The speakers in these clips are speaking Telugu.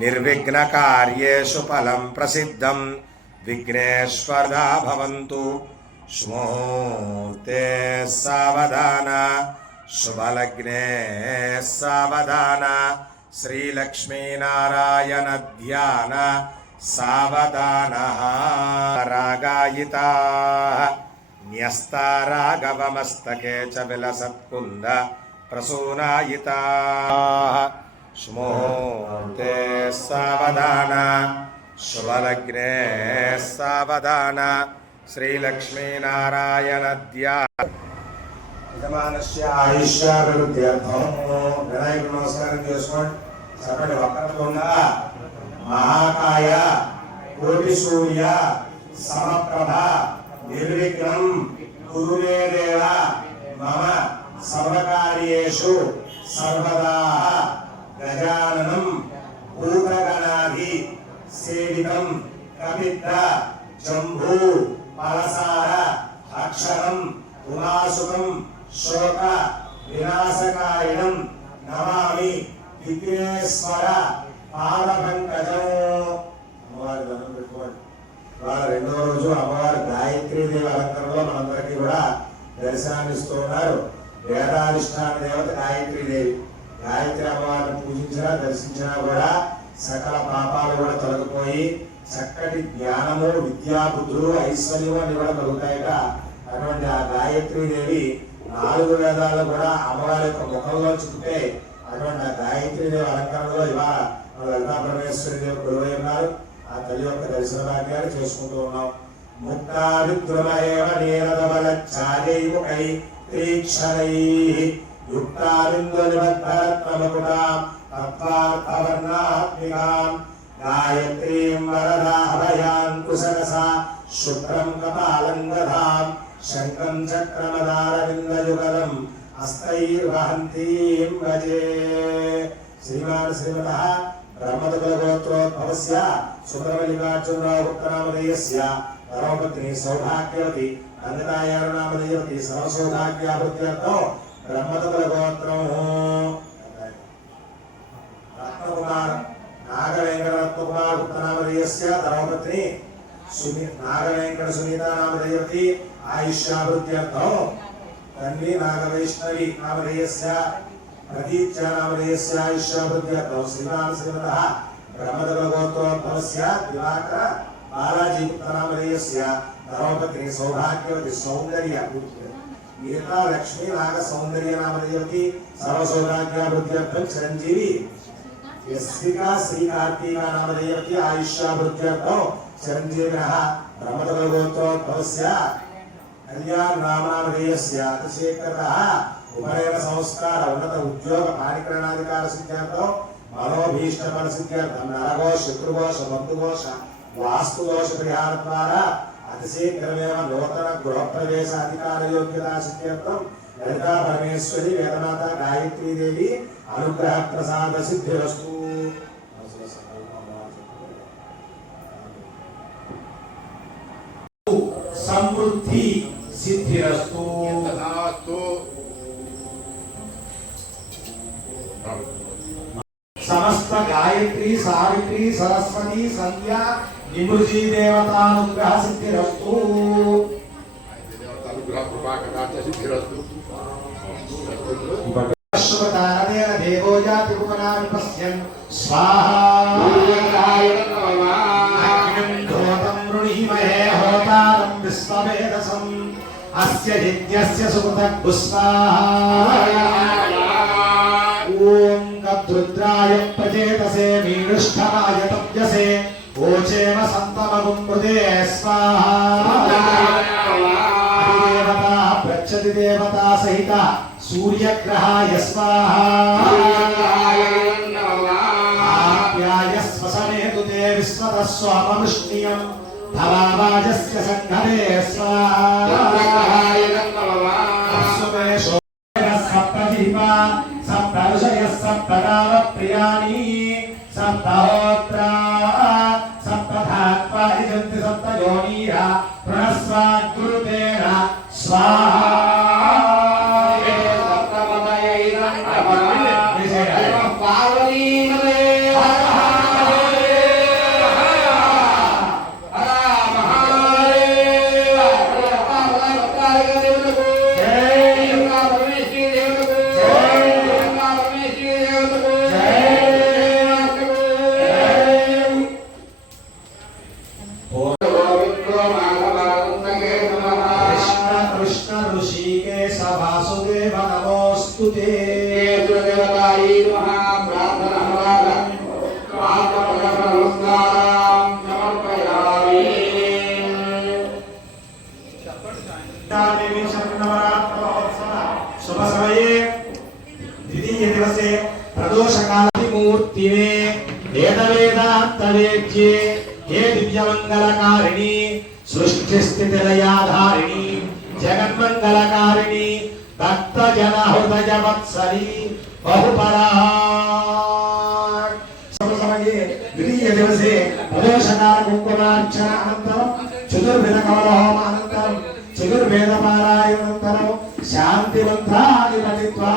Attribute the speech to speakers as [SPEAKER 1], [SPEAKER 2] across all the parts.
[SPEAKER 1] నిర్విఘ్నకార్యేషు ఫలం ప్రసిద్ధం విఘ్నేశ్వరదా భవంతు స్మూర్తే సావధాన శుభలగ్నే సావధాన శ్రీలక్ష్మీనారాయణ ధ్యాన సావధాన రాగాయిత న్యస్తారాఘవమస్తకే చ విలసత్కుంద ప్రసూనాయితా प्रसूनायिताः स्मूर्ते सावधान शुभलग्ने सावधान श्रीलक्ष्मीनारायणद्या
[SPEAKER 2] యజమానస్య ఆయుష్యాభివృద్ధ్యర్థం వినాయకుడు నమస్కారం చేసుకోండి చెప్పండి వక్రతుండ మహాకాయ కోటి సూర్య సమప్రభ నిర్విఘ్నం కురుమే దేవ మమ సర్వకార్యేషు సర్వదా గజాననం భూతగణాధి సేవితం కపిత్ర జంభూ పలసార అక్షరం ఉమాసుకం శోక వినాశకాయణం నమామి విఘ్నేశ్వర పాదపంకజం. అమ్మవారి దండం పెట్టుకోండి ఇవాళ రెండో రోజు అమ్మవారి గాయత్రీ దేవి అలంకరణలో మనందరికీ కూడా దర్శనాన్నిస్తూ ఉన్నారు. వేదాధిష్టాన దేవత గాయత్రీ దేవి. గాయత్రి అమ్మవారిని పూజించినా దర్శించినా కూడా సకల పాపాలు కూడా తొలగిపోయి చక్కటి జ్ఞానము విద్యా బుద్ధులు ఐశ్వర్యం అన్ని కూడా కలుగుతాయట. అటువంటి ఆ గాయత్రీ దేవి నాలుగు వేదాలు కూడా అమ్మవారి యొక్క ముఖంలో చుట్టే అటువంటి ఆ గాయత్రీ దేవి అలంకరణలో ఇవాళ మన లలితా పరమేశ్వరి దేవి గురువై ఉన్నారు. ఆ తల్లి యొక్క దర్శన భాగ్యాలు చేసుకుంటూ ఉన్నాం. ముక్తావిద్రుమేవ నీరదబల ఛాయైముఖై తీక్షణై యుక్తావిందునిబద్ధరత్నమకుటాం తత్వార్థవర్ణాత్మికాం గాయత్రీం వరదాభయాంకుశరసా శుభ్రం కపాలం దధాం శంఖం చక్రమదారవిందయుగలం హస్తైర్వహంతీం భజే శ్రీమాన్ శ్రీమతః బ్రహ్మదుకులగోత్రోద్భవస్య సుబ్రహ్మణ్యకార్జునరావు గుప్తనామధేయస్య ధర్మపత్ని సౌభాగ్యవతి నందనాయారునామధేయవతి సర్వసౌభాగ్యాభృత్యర్థం బ్రహ్మతముల గోత్రము రత్నకుమార్ నాగవేంకటరత్నకుమార్ గుప్తనామధేయస్య ధర్మపత్ని సుని నాగవేంకట సునీత నామధేయవతి ఆయుష్యాభృత్యర్థం తన్వి నాగవైష్ణవి నామధేయస్య ప్రతీత్య నామధేయస్య ఆయుష్యాభివృద్ధ్యర్థం. శ్రీరామ శ్రీమాన్ శ్రీమతః బ్రహ్మదగోత్రోద్భవస్య దివాకర బాలాజీ నామధేయస్య ధర్మపత్ని సౌభాగ్యవతి సౌందర్య. గీతా లక్ష్మి నాగ సౌందర్య నామధేయవతి సర్వసౌభాగ్యాభివృద్ధ్యర్థం చిరంజీవి యస్వికా శ్రీ కార్తీక నామధేయవతి ఆయుష్యాభివృద్ధ్యర్థం చిరంజీవినః బ్రహ్మదగోత్రోద్భవస్య కళ్యాణ నామనామధేయస్య. అతిశేఖరः ఉపనయన సంస్కార ఉన్నత ఉద్యోగ పాణికరణాధికార సిద్ధాంతం మనోభీష్ట పరిసిద్ధ్యర్థం నరగో శత్రుఘోష బంధుఘోష వాస్తు దోష పరిహారం ద్వారా అతిశీఘ్రమేవ నూతన గృహప్రవేశ అధికార యోగ్యతా సిద్ధ్యర్థం లలితా పరమేశ్వరి వేదమాత గాయత్రీ దేవి అనుగ్రహ ప్రసాద సిద్ధిరస్తు. సమృద్ధి సిద్ధిరస్తు సమస్త గాయత్రి సావిత్రి సరస్వతి సంధ్య నిమృజీ దేవతానుగ్రహ సిద్ధిరస్తు దేవో జాతి ఉపనామి పశ్యన్ స్వాహా అగ్నిం ధోతం వృణీమహే హోతారం విశ్వవేదసం అస్య యజ్ఞస్య సుకృతగ్గు స్వాహా ఓం గద్రుద్రాయ ప్రచేతసే మీనుష్ఠాయ తప్యసే ఓచేమ సంతమగుం మృదే స్వాహా. ప్రచ్చతి దేవత సహిత సూర్యగ్రహాయ స్వాహా. ఆప్యాయ శ్వసనేతు విశ్వత స్వామృష్ణియం భవాజస్య సంఘరే స్వాహా.
[SPEAKER 3] చంద్రగ్రహాయ నమః
[SPEAKER 2] అస్సుమే సప్త ఋషయ ప్రియాణి సప్తహోత్ర సప్తధాత్వ ఇదంతి సప్తయోనీర పునఃస్వా గురుతేన స్వాహా మంగళకారిణి భక్త జన హృదయ వత్సరి బహుపరా సమసమయే ద్వితీయ దివసే కుంకుమార్చన అనంతరం అనంతరం చతుర్వేద పారాయణానంతరం శాంతి మంత్రాన్ని పఠిత్వా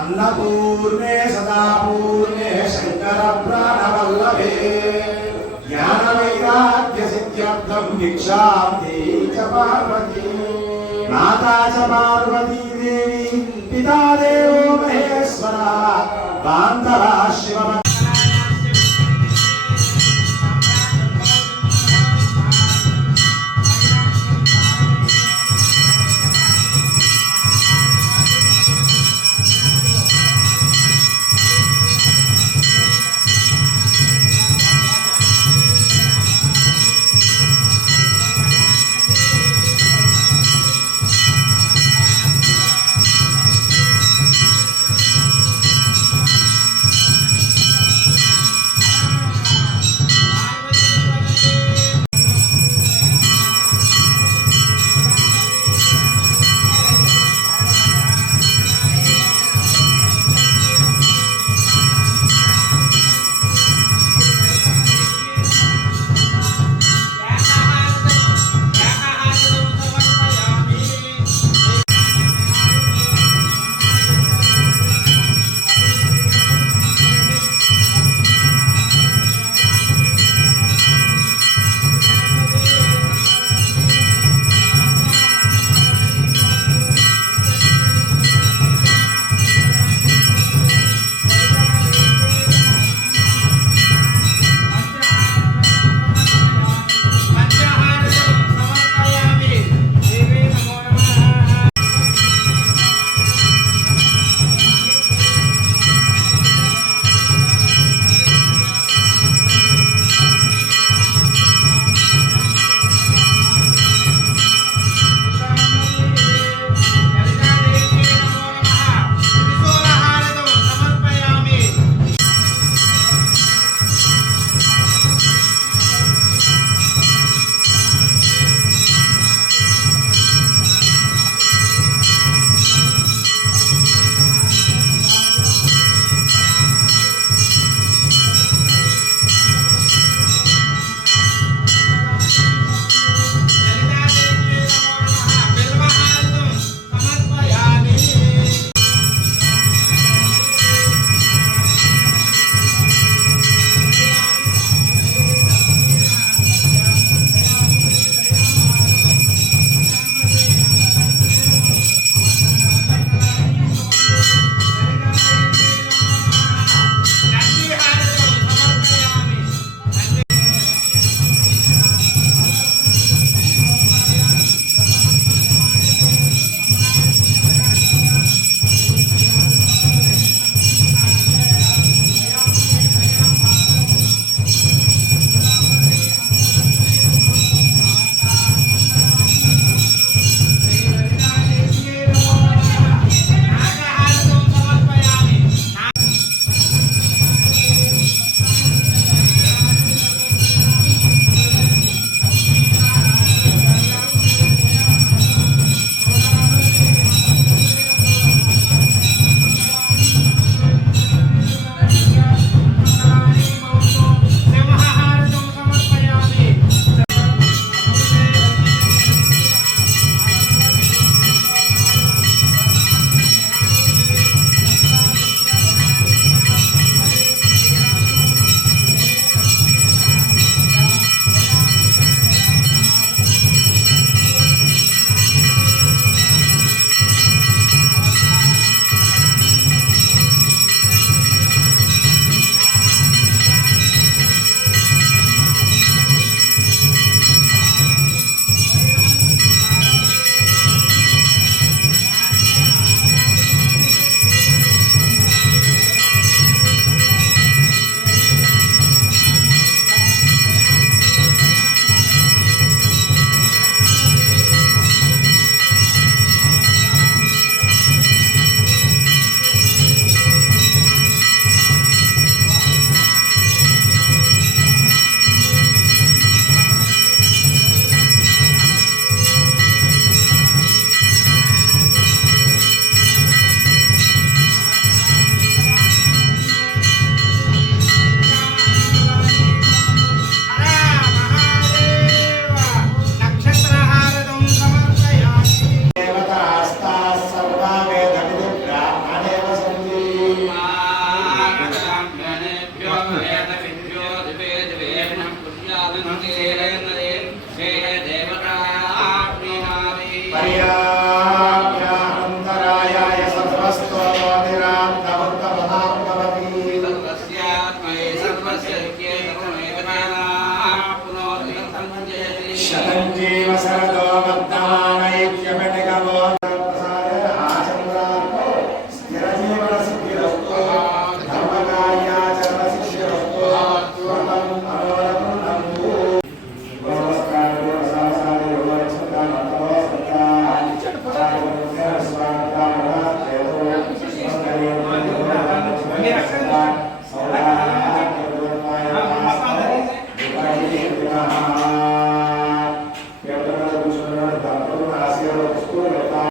[SPEAKER 2] అన్నపూర్ణే సదాపూర్ణే శంకర ప్రాణవల్లభే జ్ఞాన వైరాగ్య సిద్ధ్యర్థం భిక్షాంతి చ పార్వతీ మాతా చ పార్వతీ దేవి పితా దేవో మహేశ్వర